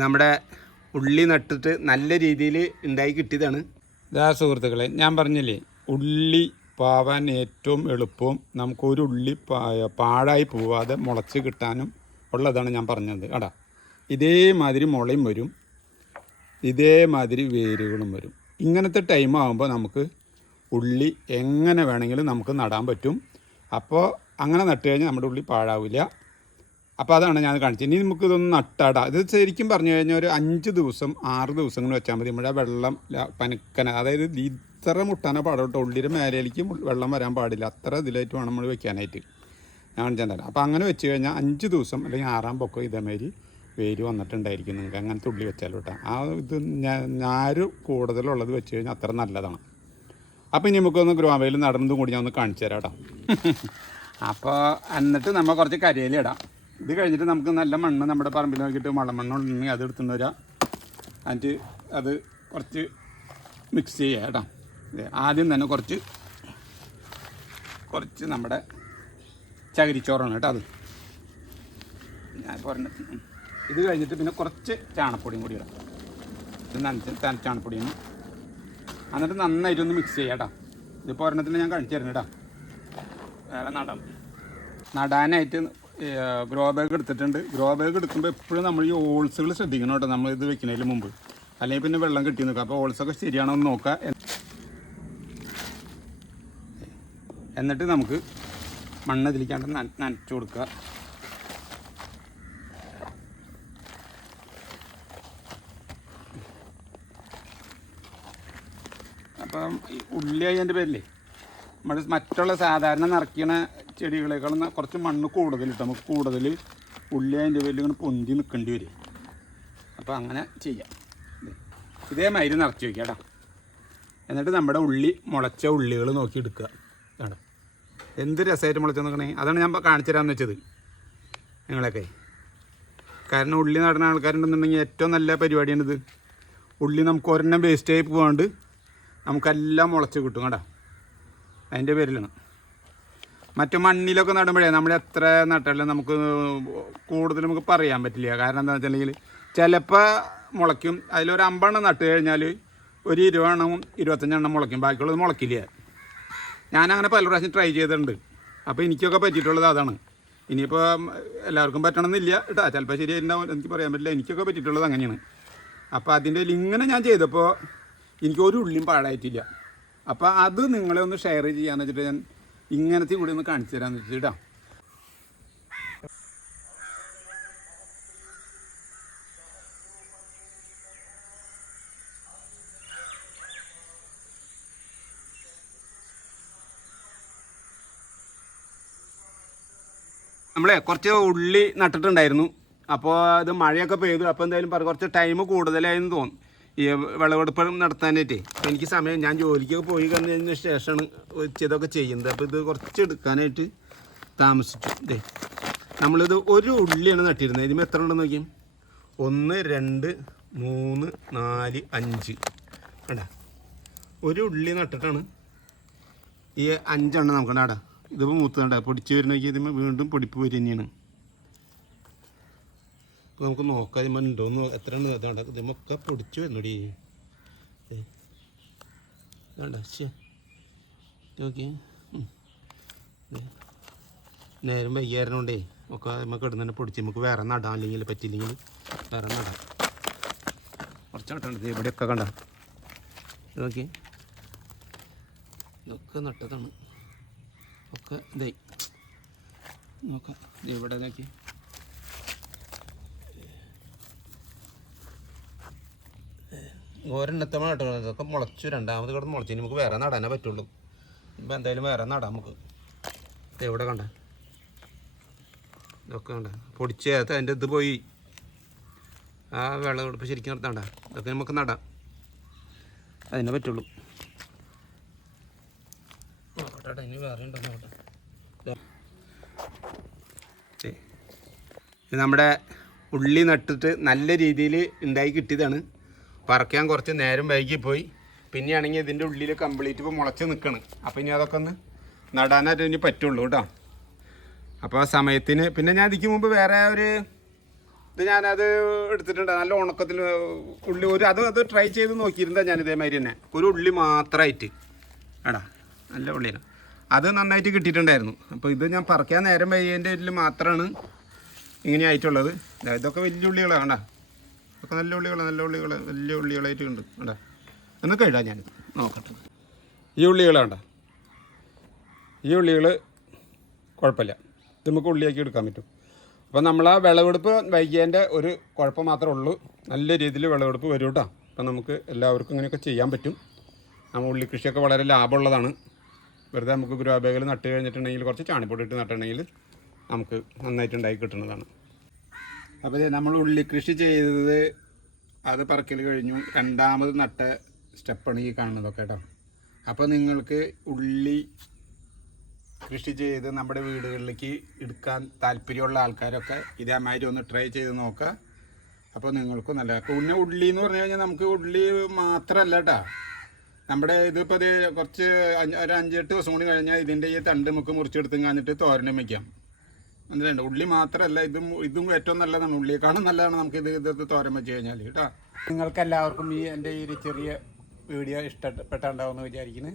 നമ്മുടെ ഉള്ളി നട്ടിട്ട് നല്ല രീതിയിൽ ഉണ്ടായി കിട്ടിയതാണ്. ഇതാ സുഹൃത്തുക്കളെ, ഞാൻ പറഞ്ഞില്ലേ ഉള്ളി പാവാൻ ഏറ്റവും എളുപ്പവും നമുക്കൊരു ഉള്ളി പാഴായി പോവാതെ മുളച്ച് കിട്ടാനും ഉള്ളതാണ് ഞാൻ പറഞ്ഞത്. എടാ ഇതേമാതിരി മുളയും വരും, ഇതേമാതിരി വേരുകളും വരും. ഇങ്ങനത്തെ ടൈം ആകുമ്പോൾ നമുക്ക് ഉള്ളി എങ്ങനെ വേണമെങ്കിലും നമുക്ക് നടാൻ പറ്റും. അപ്പോൾ അങ്ങനെ നട്ട് കഴിഞ്ഞാൽ നമ്മുടെ ഉള്ളി പാഴാവില്ല. അപ്പോൾ അതാണ് ഞാൻ കാണിച്ചത്. ഇനി നമുക്കിതൊന്ന് നട്ടാടാം. ഇത് ശരിക്കും പറഞ്ഞു കഴിഞ്ഞാൽ ഒരു 5 ദിവസം 6 ദിവസങ്ങൾ വെച്ചാൽ മതി. നമ്മുടെ വെള്ളം പനക്കന, അതായത് ഇത്ര മുട്ടാനോ പാടോട്ടോ, ഉള്ളിയുടെ മേലേക്ക് വെള്ളം വരാൻ പാടില്ല. അത്ര ഇതിലായിട്ട് വേണം നമ്മൾ വെക്കാനായിട്ട്. ഞാൻ കാണിച്ചിട്ടുണ്ടായിരുന്നു. അപ്പോൾ അങ്ങനെ വെച്ച് കഴിഞ്ഞാൽ 5 ദിവസം അല്ലെങ്കിൽ 6ആം പൊക്കം ഇതേമാതിരി വേര് വന്നിട്ടുണ്ടായിരിക്കും നിങ്ങൾക്ക്. അങ്ങനത്തെ ഉള്ളി വെച്ചാലും കേട്ടോ. ആ ഇത് ഞാര് കൂടുതലുള്ളത് വെച്ച് കഴിഞ്ഞാൽ അത്ര നല്ലതാണ്. അപ്പോൾ ഇനി നമുക്കൊന്ന് ഗ്രോവയിൽ നടന്നതും കൂടി ഞാൻ ഒന്ന് കാണിച്ചു തരാം കേട്ടോ. അപ്പോൾ എന്നിട്ട് നമ്മൾ കുറച്ച് കരിയിലിടാം. ഇത് കഴിഞ്ഞിട്ട് നമുക്ക് നല്ല മണ്ണ് നമ്മുടെ പറമ്പിൽ നോക്കിയിട്ട് മണ്ണെണ്ണുണ്ടെങ്കിൽ അത് എടുത്തുകൊണ്ട് വരാം. എന്നിട്ട് അത് കുറച്ച് മിക്സ് ചെയ്യുക കേട്ടോ. ആദ്യം തന്നെ കുറച്ച് നമ്മുടെ ചകിരിച്ചോറാണ് കേട്ടോ. അത് ഞാൻ പറഞ്ഞ ഇത് കഴിഞ്ഞിട്ട് പിന്നെ കുറച്ച് ചാണപ്പൊടിയും കൂടി ഇടാം. ഇത് നനച്ച് ചാണപ്പൊടിയാണ്. എന്നിട്ട് നന്നായിട്ടൊന്ന് മിക്സ് ചെയ്യാം കേട്ടോ. ഇതിപ്പോൾ ഒരെണ്ണത്തിന് ഞാൻ കാണിച്ചു തരുന്നു കേട്ടോ. വേറെ നടാനായിട്ട് ഗ്രോ ബാഗ് എടുത്തിട്ടുണ്ട്. ഗ്രോ ബാഗ് എടുക്കുമ്പോൾ എപ്പോഴും നമ്മൾ ഈ ഹോൾസുകൾ ശ്രദ്ധിക്കണം കേട്ടോ, നമ്മൾ ഇത് വെക്കുന്നതിന് മുമ്പ്. അല്ലെങ്കിൽ പിന്നെ വെള്ളം കിട്ടി നിൽക്കുക. അപ്പോൾ ഹോൾസൊക്കെ ശരിയാണോ എന്ന് നോക്കുക. എന്നിട്ട് നമുക്ക് മണ്ണ് ഇതിലേക്കാണ്ട് നനച്ചു കൊടുക്കുക. അപ്പം ഈ ഉള്ളി അതിൻ്റെ പേരില്ലേ, നമ്മൾ മറ്റുള്ള സാധാരണ നിറയ്ക്കണ ചെടികളേക്കാളും കുറച്ച് മണ്ണ് കൂടുതൽ ഇട്ട് നമുക്ക് കൂടുതൽ ഉള്ളി അതിൻ്റെ പേരിൽ ഇങ്ങനെ പൊന്തി നിൽക്കേണ്ടി വരും. അപ്പോൾ അങ്ങനെ ചെയ്യാം. ഇതേമാതിരി നിറച്ച് വയ്ക്കുക കേട്ടോ. എന്നിട്ട് നമ്മുടെ മുളച്ച ഉള്ളികൾ നോക്കി എടുക്കുക കേട്ടോ. എന്ത് രസമായിട്ട് മുളച്ച് നിൽക്കണേ. അതാണ് ഞാൻ കാണിച്ചു തരാമെന്ന് വെച്ചത് നിങ്ങളൊക്കെ. കാരണം ഉള്ളി നടുന്ന ആൾക്കാരുണ്ടെന്നുണ്ടെങ്കിൽ ഏറ്റവും നല്ല പരിപാടിയാണിത്. ഉള്ളി നമുക്ക് ഒരെണ്ണം വേസ്റ്റായി പോകാണ്ട് നമുക്കെല്ലാം മുളച്ച് കിട്ടും കേട്ടോ. അതിൻ്റെ പേരിലാണ്. മറ്റു മണ്ണിലൊക്കെ നടുമ്പോഴേ നമ്മൾ എത്ര നട്ടാലും നമുക്ക് കൂടുതൽ നമുക്ക് പറയാൻ പറ്റില്ല. കാരണം എന്താണെന്ന് വെച്ചിട്ടുണ്ടെങ്കിൽ ചിലപ്പോൾ മുളയ്ക്കും. അതിലൊരു 50 എണ്ണം നട്ട് കഴിഞ്ഞാൽ ഒരു 20 എണ്ണവും 25 എണ്ണം മുളയ്ക്കും, ബാക്കിയുള്ളത് മുളയ്ക്കില്ല. ഞാനങ്ങനെ പല പ്രാവശ്യം ട്രൈ ചെയ്തിട്ടുണ്ട്. അപ്പോൾ എനിക്കൊക്കെ പറ്റിയിട്ടുള്ളത് അതാണ്. ഇനിയിപ്പോൾ എല്ലാവർക്കും പറ്റണമെന്നില്ല കേട്ടോ, ചിലപ്പോൾ ശരിയായിട്ടുണ്ടാവും, എനിക്ക് പറയാൻ പറ്റില്ല. എനിക്കൊക്കെ പറ്റിയിട്ടുള്ളത് അങ്ങനെയാണ്. അപ്പോൾ അതിൻ്റെ ഇങ്ങനെ ഞാൻ ചെയ്തപ്പോൾ എനിക്കൊരു ഉള്ളിയും പാഴായിട്ടില്ല. അപ്പോൾ അത് നിങ്ങളെ ഒന്ന് ഷെയർ ചെയ്യാന്ന് വെച്ചിട്ട് ഞാൻ ഇങ്ങനത്തെ കൂടി ഒന്ന് കാണിച്ചു തരാമെന്ന് വെച്ചിട്ടാ. നമ്മളെ കുറച്ച് ഉള്ളി നട്ടിട്ടുണ്ടായിരുന്നു. അപ്പോൾ അത് മഴയൊക്കെ പെയ്തു. അപ്പോൾ എന്തായാലും കുറച്ച് ടൈം കൂടുതലായെന്ന് തോന്നും ഈ വിളവെടുപ്പ് നടത്താനായിട്ടേ. അപ്പോൾ എനിക്ക് സമയം, ഞാൻ ജോലിക്കൊക്കെ പോയി കഴിഞ്ഞതിന് ശേഷമാണ് ഇതൊക്കെ ചെയ്യുന്നത്. അപ്പോൾ ഇത് കുറച്ച് എടുക്കാനായിട്ട് താമസിച്ചു. ഇതേ നമ്മളിത് ഒരു ഉള്ളിയാണ് നട്ടിരുന്നത്. ഇതിന് എത്ര ഉണ്ടെന്ന് നോക്കിയാൽ 1 2 3 4 5 കണ്ടാ, ഒരു ഉള്ളി നട്ടിട്ടാണ് ഈ 5 എണ്ണം നമുക്ക് നടാം. ഇതിപ്പോൾ മൂത്ത് കണ്ട പൊടിച്ച് വരുന്ന ഇതിന് വീണ്ടും പൊടിപ്പ് വരും തന്നെയാണ്. ഇപ്പോൾ നമുക്ക് നോക്കാം ഇതിമ്മ ഉണ്ടോന്ന്, എത്ര ഉണ്ട് വേണ്ട. ഇതിമൊക്കെ പൊടിച്ച് വരുന്നടി വേണ്ട. നോക്കി നേരം വൈകാരനുണ്ടേ ഒക്കെ നമുക്ക് ഇടുന്ന തന്നെ പൊടിച്ച് നമുക്ക് വേറെ നടാം. അല്ലെങ്കിൽ പറ്റില്ലെങ്കിൽ വേറെ നടാം. കുറച്ച് നട്ടുണ്ട്. ഇവിടെയൊക്കെ കണ്ട നോക്കി, ഇതൊക്കെ നട്ടതാണ്. ഒക്കെ ഇതായി നോക്കാം. ഇവിടെ നോക്കി ഒരെണ്ണത്തമ്മ നട്ടോ. ഇതൊക്കെ മുളച്ചു, രണ്ടാമത് കിടന്ന് മുളച്ചു. നമുക്ക് വേറെ നടാനേ പറ്റുള്ളൂ. ഇപ്പം എന്തായാലും വേറെ നടാം നമുക്ക്. എവിടെ കണ്ട ഇതൊക്കെ കണ്ട പൊടിച്ച് അതിൻ്റെ ഇത് പോയി. ആ വിളവെടുപ്പ് ശരിക്കും നടത്തണ്ട. ഇതൊക്കെ നമുക്ക് നടാം, അതിനെ പറ്റുള്ളൂ. നോക്കട്ടെ ഇനി വേറെ ഉണ്ടോ നോക്കട്ടെ. നമ്മുടെ ഉള്ളി നട്ടിട്ട് നല്ല രീതിയിൽ ഉണ്ടായി കിട്ടിയതാണ്. പറിക്കാൻ കുറച്ച് നേരം വൈകിപ്പോയി. പിന്നെയാണെങ്കിൽ ഇതിൻ്റെ ഉള്ളിൽ കംപ്ലീറ്റ് ഇപ്പോൾ മുളച്ച് നിൽക്കണം. അപ്പോൾ ഇനി അതൊക്കെ ഒന്ന് നടാനായിട്ട് ഇനി പറ്റുള്ളൂ കേട്ടോ. അപ്പോൾ ആ സമയത്തിന് പിന്നെ ഞാൻ ഇതിക്ക് മുമ്പ് വേറെ ഒരു ഇത് ഞാനത് എടുത്തിട്ടുണ്ട് നല്ല ഉണക്കത്തിൽ ഉള്ളി അത് ട്രൈ ചെയ്ത് നോക്കിയിരുന്നാൽ ഞാൻ ഇതേമാതിരി തന്നെ ഒരു ഉള്ളി മാത്രമായിട്ട് എടാ നല്ല ഉള്ളിയാണ് അത് നന്നായിട്ട് കിട്ടിയിട്ടുണ്ടായിരുന്നു. അപ്പോൾ ഇത് ഞാൻ പറിക്കാൻ നേരം വൈകിയതിൻ്റെ ഇതിൽ മാത്രമാണ് ഇങ്ങനെ ആയിട്ടുള്ളത്. ഇതൊക്കെ വലിയ ഉള്ളികളാണ് കണ്ടാ, ഇതൊക്കെ നല്ല ഉള്ളികൾ വലിയ ഉള്ളികളായിട്ട് ഉണ്ട് കണ്ടാ. ഒന്ന് കഴിയാം ഞാൻ നോക്കട്ടെ. ഈ ഉള്ളികളാണ്ട, ഈ ഉള്ളികൾ കുഴപ്പമില്ല, ഇത് നമുക്ക് ഉള്ളിയാക്കി എടുക്കാൻ പറ്റും. അപ്പോൾ നമ്മൾ ആ വിളവെടുപ്പ് വൈകിയതിൻ്റെ ഒരു കുഴപ്പം മാത്രമേ ഉള്ളൂ. നല്ല രീതിയിൽ വിളവെടുപ്പ് വരും കേട്ടോ. അപ്പം നമുക്ക് എല്ലാവർക്കും ഇങ്ങനെയൊക്കെ ചെയ്യാൻ പറ്റും. നമ്മൾ ഉള്ളി കൃഷിയൊക്കെ വളരെ ലാഭമുള്ളതാണ്. വെറുതെ നമുക്ക് ഗ്രോ ബാഗിൽ നട്ട് കഴിഞ്ഞിട്ടുണ്ടെങ്കിൽ കുറച്ച് ചാണിപ്പൊടി ഇട്ട് നട്ടിട്ടുണ്ടെങ്കിൽ നമുക്ക് നന്നായിട്ട് ഉണ്ടാക്കി കിട്ടുന്നതാണ്. അപ്പോൾ നമ്മൾ ഉള്ളി കൃഷി ചെയ്തത് അത് പറക്കൽ കഴിഞ്ഞു. രണ്ടാമത് നട്ട സ്റ്റെപ്പാണ് ഈ കാണുന്നതൊക്കെ കേട്ടോ. അപ്പോൾ നിങ്ങൾക്ക് ഉള്ളി കൃഷി ചെയ്ത് നമ്മുടെ വീടുകളിലേക്ക് എടുക്കാൻ താല്പര്യമുള്ള ആൾക്കാരൊക്കെ ഇതേമാതിരി ഒന്ന് ട്രൈ ചെയ്ത് നോക്കുക. അപ്പോൾ നിങ്ങൾക്കും നല്ല. പിന്നെ ഉള്ളി എന്ന് പറഞ്ഞു കഴിഞ്ഞാൽ നമുക്ക് ഉള്ളി മാത്രമല്ല കേട്ടോ, നമ്മുടെ ഇതിപ്പോൾ അത് കുറച്ച് ഒരു 5-8 ദിവസം കൂടി കഴിഞ്ഞാൽ ഇതിൻ്റെ ഈ തണ്ട് നമുക്ക് മുറിച്ചെടുത്തും കാണിട്ട് തോരനും വയ്ക്കാം. മനസ്സിലുണ്ട്. ഉള്ളി മാത്രമല്ല, ഇതും ഏറ്റവും നല്ലതാണ്. ഉള്ളിയേക്കാളും നല്ലതാണ് നമുക്ക് ഇത് തോരൻ വെച്ച് കഴിഞ്ഞാൽ കേട്ടോ. നിങ്ങൾക്ക് എല്ലാവർക്കും എൻ്റെ ഈ ഒരു ചെറിയ വീഡിയോ ഇഷ്ടപ്പെട്ടുണ്ടാവുമെന്ന് വിചാരിക്കുന്നു.